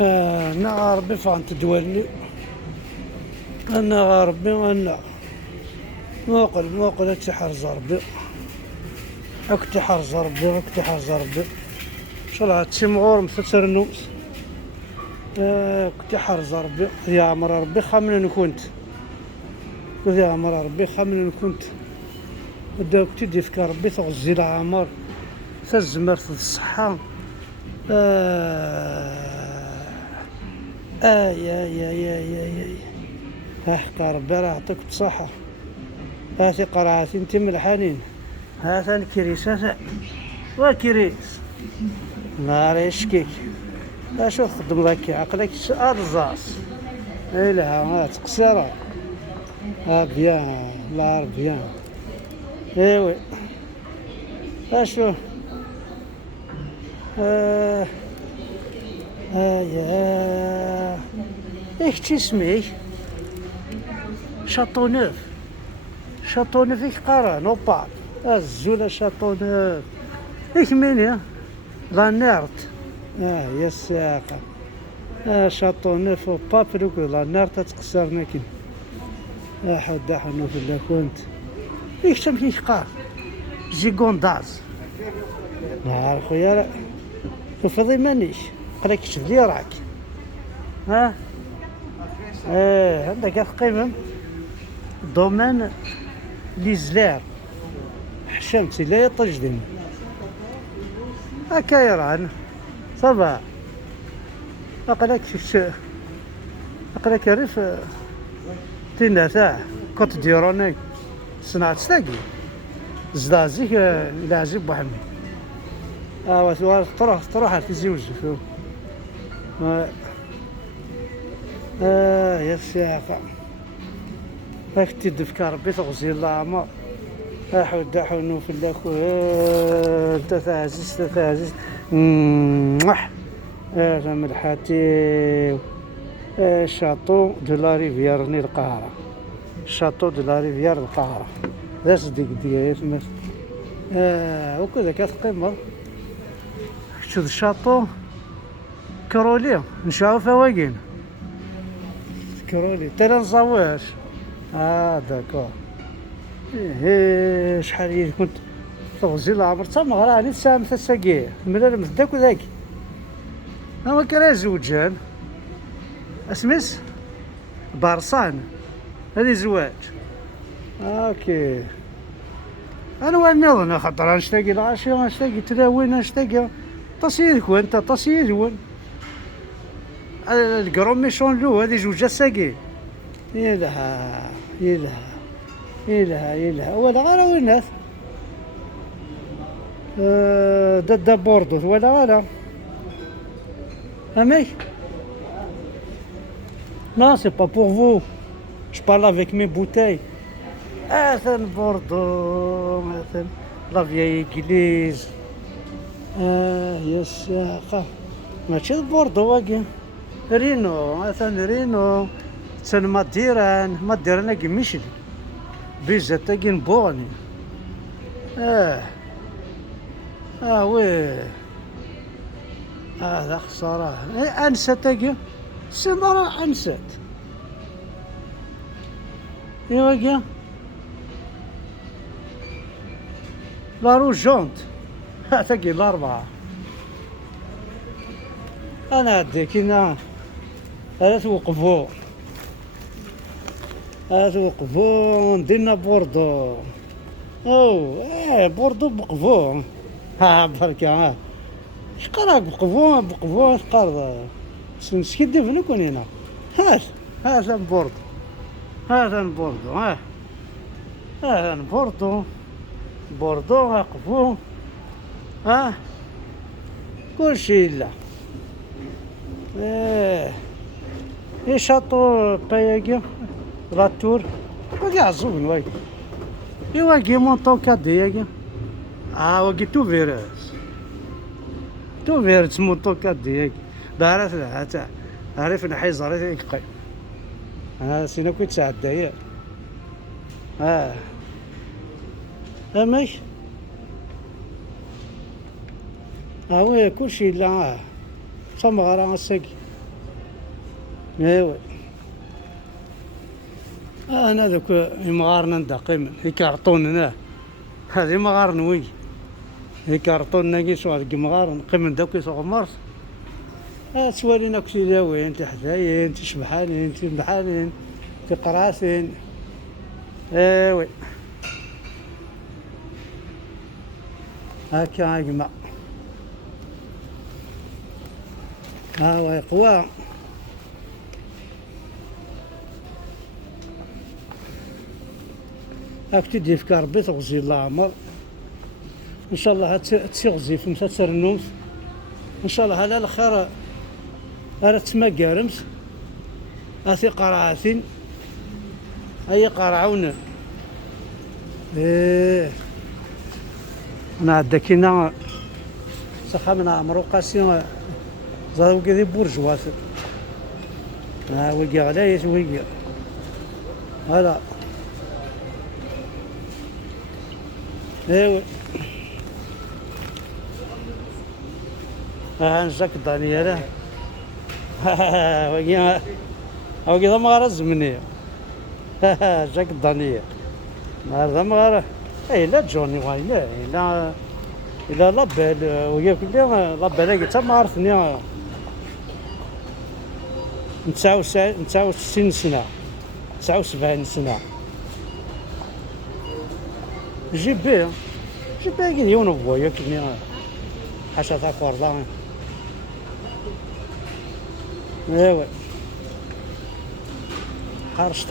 أنا ربي فان تدولني. أنا ربي أنا موقل أكتحرز ربي. أكتحرز ربي. شلها تسمعور مثل النوس. أكتحرز ربي يا عمر ربي خامن كنت. يا عمر ربي خامن كنت. داك تدي فيك ربي تغزي العمر تزمر الصحة. يا ربي راه يعطيك الصحة. هاتي قرعاتي انت ملحانين. هات الكريسة وكريس نار يشكيك. اشو تخدم ذاك عقلك الرزاص. لا ما تقصيرها. بيان لا بيان. ايوي اشو يا ايش تسمي شاطو نوف. شاطو نوف ايش قرا نوبا الزولة شاطو نوف ايش مين لا نيرت. يا ساقة شاطو نوف وبابلوك لا نيرت تقصرنا كي حد حنوف اللي كنت ايش تمشي قار جيغونداز نهار خويا تفضي مانيش قراك تشوف لي راك عندك قيمة دومان لي زلار حشمتي لا يطجدني هكا يران صباح أقلك أقلك ريف تينا تاع كنت ديروني صناعة تاقي زدازيك إلى عزيب بوحمي تروح في زوج يا ساقة هاك تدفك ربي تغزي العمر حود نوف لك تتعزز موح ملحاتي شاطو دو لا ريفيار ني القاهرة. شاطو دو لا ريفيار القاهرة ذا صديق ديالي تما وكذا كتقيم شوف الشاطو كرولي نشعو فواقين كرولي تلا نصواش داكور شحال كنت تغزي العمر تما غراني تسام تساقيه ملال مداك وذاك هما كرا زوجان اسمس بارصان هذه زواج اوكي انا ونظن خاطر نشتاقي العشيه نشتاقي تلاوين نشتاقي تصيرك وانت تصير وين الكروم ميشون لو هذه زوجة ساقي يلها ولا غير وين الناس دادا بوردو ولا غير امي non c'est pas pour vous je parle avec mes bouteilles مثلا بوردو مثلا لا فياي إنجليز يا ساقة ماشي بوردو واقي رينو مثلا رينو تسن ماديران كي مشلي بيزا تاقي نبوغني وي هذا خسارة أنسى تاقي سمرة أنسات إيوا كيا لا روجونت تاقي الأربعة أنا هديك هنا هذا توقفو نديرنا بوردو بوردو بقفو بركة شقراك بقفو شقار نسكدي فنكون هنا هذا بوردو هذا بوردو قفو كلشي لا شاطو باياكي لاتور واقي عزوبن واقي واقي مونطو كادياكي واقي تو فيرس مونطو كادياكي دارت لها تاع عارف نحي زاري يقي انا سينا كنت ساعه داير اماش وي كلشي لا تما غير ساقي ايوا. انا دوك يمغارنا نداقيم يكارطون هنا، هذه مغار نوي يكارطون ناقي سوا هاد مغار نقيم دوك يسوق مرس. سوالينا كشي داوين تحداين تشبحانين تنبحانين تقراسين. ايوي هاكا اجمع. ها قوا. هاك تدي في كربي تغزي الله عمر ان شاء الله تغزي في مسا ترنوس ان شاء الله على الخير. راه تماكارمس اثي قرعاتين اي قرعون. ايه نعدا كينا سخامنا عمرو قاسي زاو كذي بورجواس. ويقي غلايش ويقي هلا. ايوا نجاك دانيا لا ويقي ويقي ما غرز مني جاك دانيا هذا ما غير. اي لا جوني وايلا لا لابال وياك لا لابال حتى ما عرفني 69 سنة 79 سنة. جيب بيه كي يونو بويا كني حاشا تاع كوردان. ايوا حرشت